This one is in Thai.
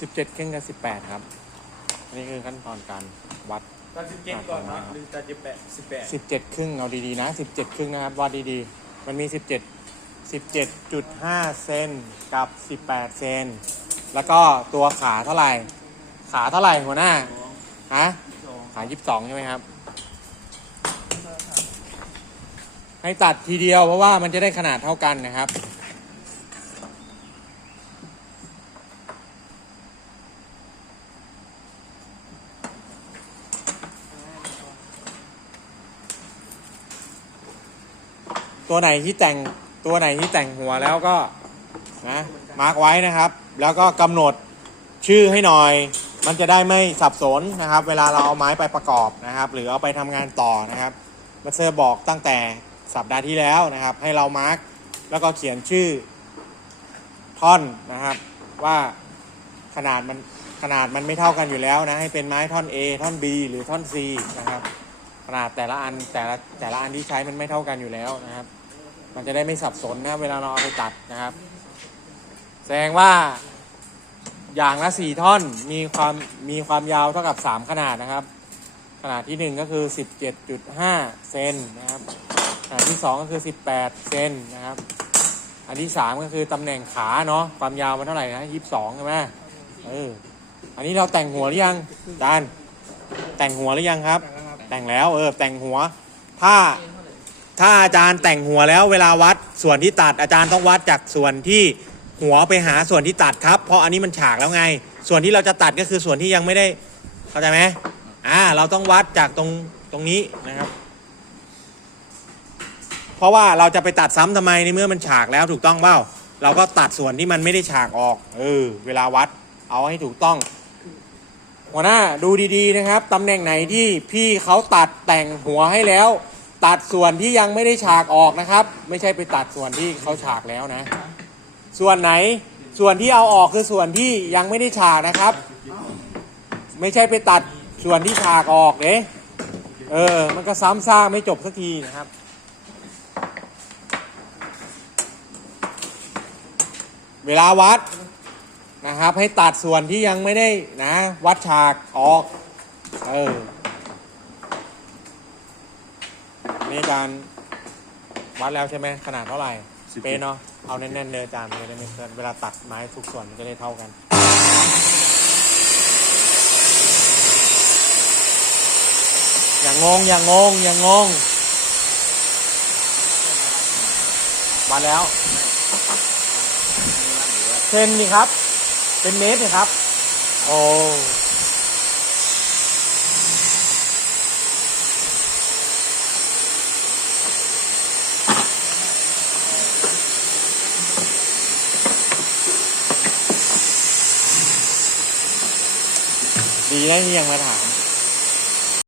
สิบเจ็ดครึ่งกับสิบแปดครับอันนี้คือขั้นตอนการวัด ตอนสิบเจ็ดก่อนเนาะหรือตอนสิบแปดสิบแปดสิบเจ็ดครึ่งเอาดีๆนะสิบเจ็ดครึ่งนะครับวัดดีๆ มันมีสิบเจ็ดสิบเจ็ดจุดห้าเซนกับสิบแปดเซนแล้วก็ตัวขาเท่าไหร่ ขาเท่าไหร่หัวหน้าฮะขายี่สิบสองใช่ไหมครับ ให้ตัดทีเดียวเพราะว่ามันจะได้ขนาดเท่ากันนะครับ ตัวไหนที่แต่งตัวไหนที่แต่งหัวแล้วก็นะมาร์กไว้นะครับ แล้วก็กำหนดชื่อให้หน่อย มันจะได้ไม่สับสนนะครับ เวลาเราเอาไม้ไปประกอบนะครับ หรือเอาไปทำงานต่อนะครับมาเซอร์บอกตั้งแต่สัปดาห์ที่แล้วนะครับ ให้เรามาร์กแล้วก็เขียนชื่อท่อนนะครับ ว่าขนาดมันขนาดมันไม่เท่ากันอยู่แล้วนะให้เป็นไม้ท่อน A ท่อน B หรือท่อน C นะครับขนาดแต่ละอันแต่ละแต่ละอันที่ใช้มันไม่เท่ากันอยู่แล้วนะครับ มันจะได้ไม่สับสนนะเวลาเราเอาไปตัดนะครับ แสดงว่าอย่างละสี่ท่อนมีความมีความยาวเท่ากับ3ขนาดนะครับ ขนาดที่1ก็คือ17.5เซนนะครับขนาดที่2ก็คือ18เซนนะครับ อันที่3ก็คือตำแหน่งขาเนาะความยาวมันเท่าไหร่นะ22ใช่ไหมเอออันนี้เราแต่งหัวหรือยังจาน แต่งหัวหรือยังครับ แต่งแล้วเออแต่งหัว ถ้า ถ้าอาจารย์แต่งหัวแล้วเวลาวัดส่วนที่ตัดอาจารย์ต้องวัดจากส่วนที่หัวไปหาส่วนที่ตัดครับ เพราะอันนี้มันฉากแล้วไง ส่วนที่เราจะตัดก็คือส่วนที่ยังไม่ได้เข้าใจไหมอ่าเราต้องวัดจากตรงตรงนี้นะครับ เพราะว่าเราจะไปตัดซ้ำทำไมในเมื่อมันฉากแล้วถูกต้องเปล่าเราก็ตัดส่วนที่มันไม่ได้ฉากออกเออเวลาวัดเอาให้ถูกต้อง หัวหน้าดูดีๆนะครับตำแหน่งไหนที่พี่เขาตัดแต่งหัวให้แล้ว ตัดส่วนที่ยังไม่ได้ฉากออกนะครับ ไม่ใช่ไปตัดส่วนที่เขาฉากแล้วนะ ส่วนไหนส่วนที่เอาออกคือส่วนที่ยังไม่ได้ฉากนะครับ ไม่ใช่ไปตัดส่วนที่ฉากออกเด้เออ มันก็ซ้ำซากไม่จบสักทีนะครับเวลาวัดนะครับ ให้ตัดส่วนที่ยังไม่ได้นะ วัดฉากออก เออ นี่อาจารย์วัดแล้วใช่ไหมขนาดเท่าไหร่11เป๊ะเนาะเอาแน่นๆเลยอาจารย์จะได้ไม่เกินเวลาตัดไม้ทุกส่วนมันจะได้เท่ากัน อย่างงงอย่างงงอย่างงงวัดแล้วเซนนี่ครับ เป็นเมตรนี่ครับ โอ้ ดีนะที่ยังมาถาม